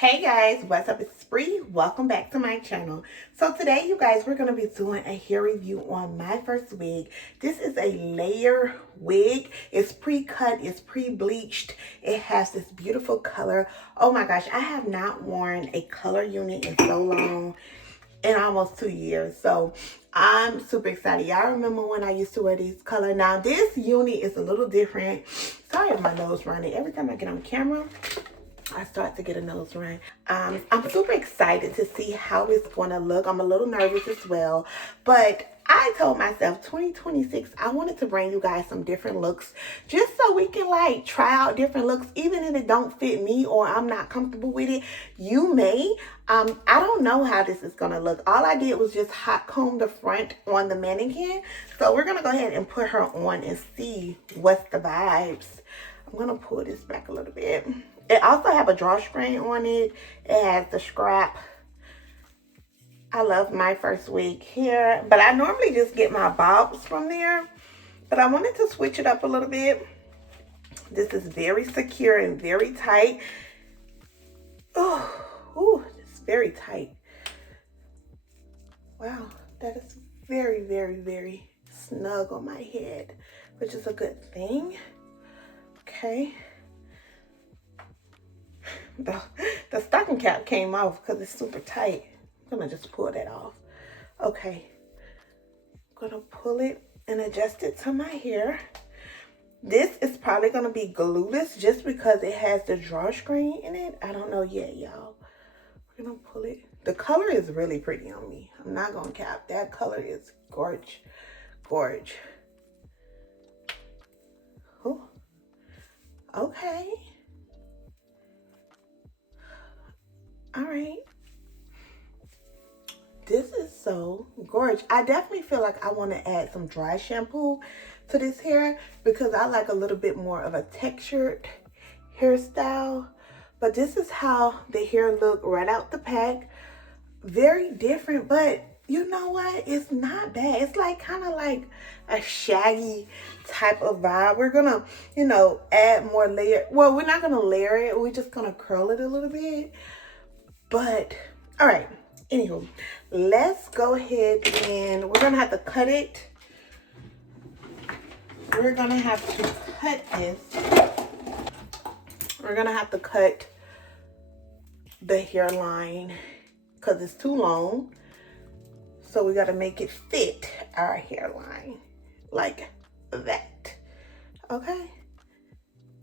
Hey guys, what's up? It's Bree. Welcome back to my channel. So today, you guys, we're going to be doing a hair review on MyFirstWig. This is a layer wig. It's pre-cut, it's pre-bleached. It has this beautiful color. Oh my gosh, I have not worn a color unit in so long, in almost 2 years. So I'm super excited. Y'all remember when I used to wear these color? Now this unit is a little different. Sorry if my nose running. Every time I get on camera, I start to get a nose run. I'm super excited to see how it's going to look. I'm a little nervous as well, but I told myself 2026, I wanted to bring you guys some different looks just so we can like try out different looks, even if it don't fit me or I'm not comfortable with it. You may. I don't know how this is going to look. All I did was just hot comb the front on the mannequin. So we're going to go ahead and put her on and see what's the vibes. I'm going to pull this back a little bit. It also have a drawstring on it. It has the scrap. I love MyFirstWig here, but I normally just get my bobs from there. But I wanted to switch it up a little bit. This is very secure and very tight. Oh, it's very tight. Wow, that is very, very, very snug on my head, which is a good thing. Okay. The stocking cap came off because it's super tight. I'm gonna just pull that off. Okay, I'm gonna pull it and adjust it to my hair. This is probably gonna be glueless just because it has the drawstring in it. I don't know yet, y'all. We're gonna pull it. The color is really pretty on me. I'm not gonna cap. That color is gorge. Oh, okay. All right. This is so gorgeous. I definitely feel like I want to add some dry shampoo to this hair because I like a little bit more of a textured hairstyle. But this is how the hair look right out the pack. Very different, but you know what? It's not bad. It's like kind of like a shaggy type of vibe. We're gonna, add more layer. Well, we're not gonna layer it. We're just gonna curl it a little bit. But all right, anywho, let's go ahead and we're gonna have to cut it. We're gonna have to cut this. We're gonna have to cut the hairline because it's too long. So we gotta make it fit our hairline like that. Okay.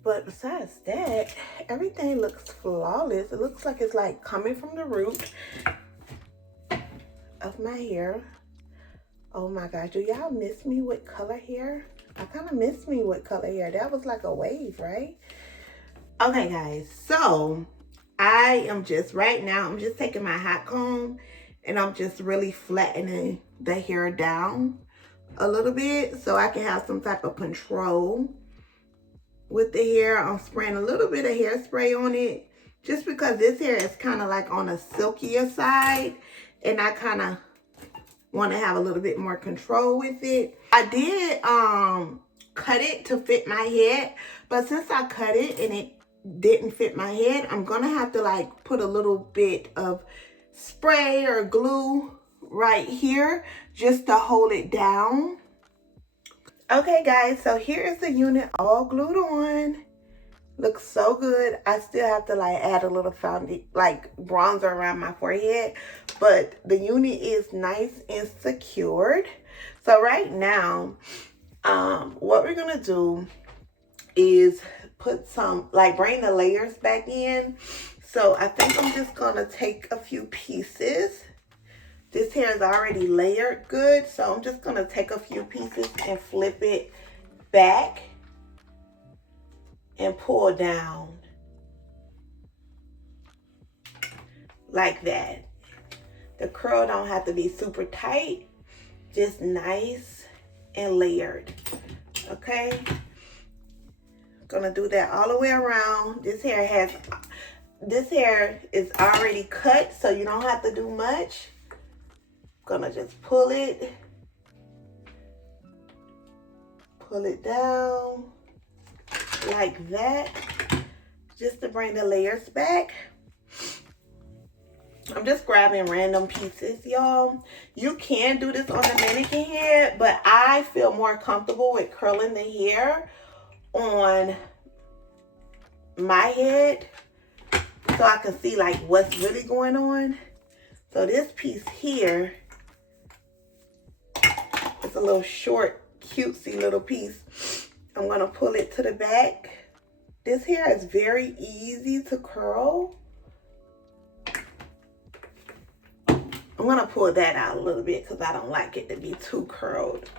But besides that, everything looks flawless. It looks like it's like coming from the root of my hair. Oh my gosh, do y'all miss me with color hair? I kind of miss me with color hair. That was like a wave, right? Okay guys, so I am just right now, I'm just taking my hot comb and I'm just really flattening the hair down a little bit so I can have some type of control with the hair. I'm spraying a little bit of hairspray on it just because this hair is kind of like on a silkier side and I kind of want to have a little bit more control with it. I did cut it to fit my head, but since I cut it and it didn't fit my head, I'm gonna have to like put a little bit of spray or glue right here just to hold it down. Okay guys, so here is the unit all glued on. Looks so good. I still have to like add a little foundation, like bronzer around my forehead, but the unit is nice and secured. So right now, what we're gonna do is put some, like bring the layers back in. So I think I'm just gonna take a few pieces. This hair is already layered good, so I'm just gonna take a few pieces and flip it back and pull down like that. The curl don't have to be super tight, just nice and layered. Okay, gonna do that all the way around. This hair is already cut, so you don't have to do much. Gonna just pull it down like that just to bring the layers back. I'm just grabbing random pieces, y'all. You can do this on the mannequin head, but I feel more comfortable with curling the hair on my head so I can see like what's really going on. So this piece here is a little short, cutesy little piece. I'm gonna pull it to the back. This hair is very easy to curl. I'm going to pull that out a little bit because I don't like it to be too curled.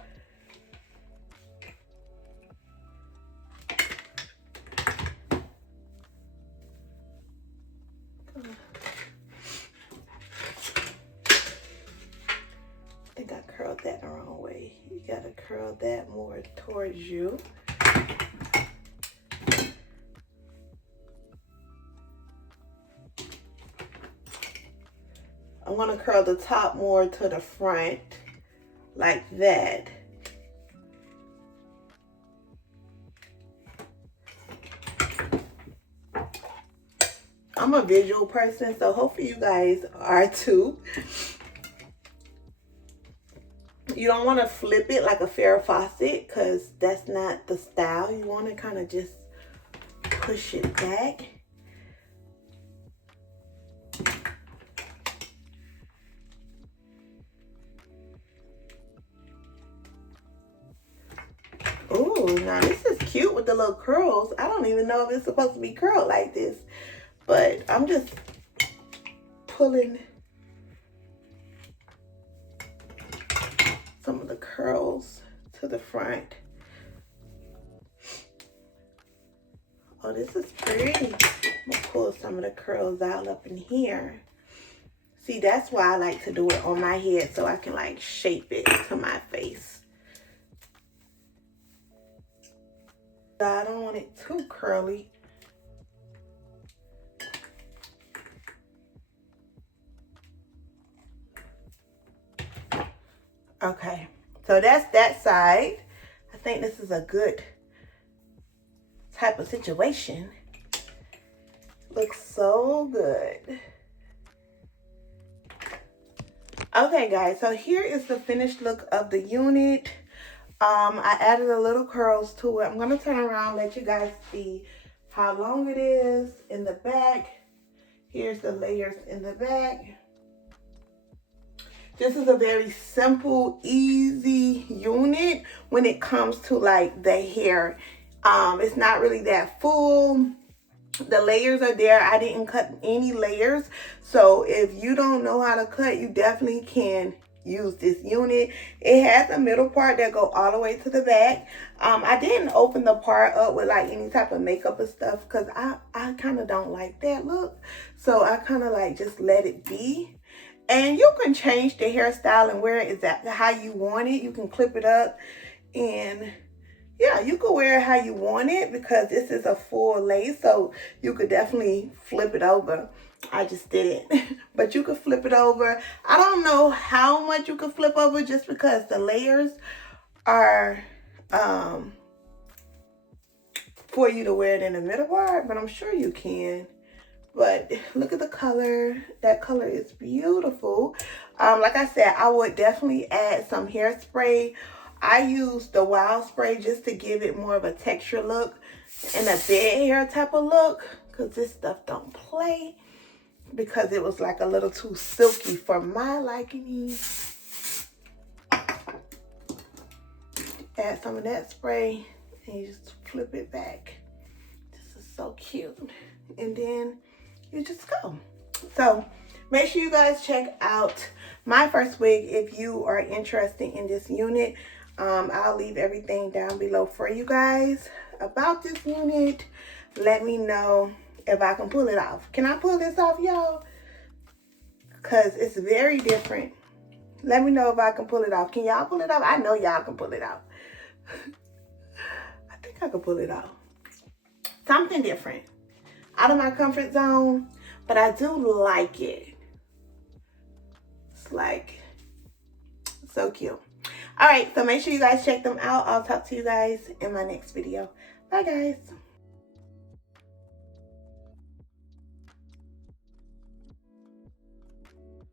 I think I curled that the wrong way. You got to curl that more towards you. I'm going to curl the top more to the front, like that. I'm a visual person, so hopefully you guys are too. You don't want to flip it like a Farrah Fawcett because that's not the style. You want to kind of just push it back. Ooh, now this is cute with the little curls. I don't even know if it's supposed to be curled like this, but I'm just pulling some of the curls to the front. Oh, this is pretty. I'm gonna pull some of the curls out up in here. See, that's why I like to do it on my head so I can like shape it to my face. I don't want it too curly. Okay, so that's that side. I think this is a good type of situation. Looks so good. Okay, guys, so here is the finished look of the unit. I added a little curls to it. I'm going to turn around and let you guys see how long it is in the back. Here's the layers in the back. This is a very simple, easy unit when it comes to like the hair. It's not really that full. The layers are there. I didn't cut any layers. So if you don't know how to cut, you definitely can use this unit. It has a middle part that go all the way to the back. I didn't open the part up with like any type of makeup and stuff because I kind of don't like that look. So I kind of like just let it be. And you can change the hairstyle and wear it exactly how you want it. You can clip it up and yeah, you could wear it how you want it because this is a full lace. So you could definitely flip it over. I just didn't, but you could flip it over. I don't know how much you could flip over just because the layers are for you to wear it in the middle part, but I'm sure you can. But look at the color. That color is beautiful. Like I said, I would definitely add some hairspray. I used the Wild Spray just to give it more of a texture look and a bed hair type of look because this stuff don't play. Because it was like a little too silky for my liking. Add some of that spray and you just flip it back. This is so cute. And then you just go. So make sure you guys check out MyFirstWig if you are interested in this unit. I'll leave everything down below for you guys about this unit. Let me know if I can pull it off. Can I pull this off, y'all? Because it's very different. Let me know if I can pull it off. Can y'all pull it off? I know y'all can pull it off. I think I can pull it off. Something different. Out of my comfort zone, but I do like it. It's like so cute. All right, so make sure you guys check them out. I'll talk to you guys in my next video. Bye, guys.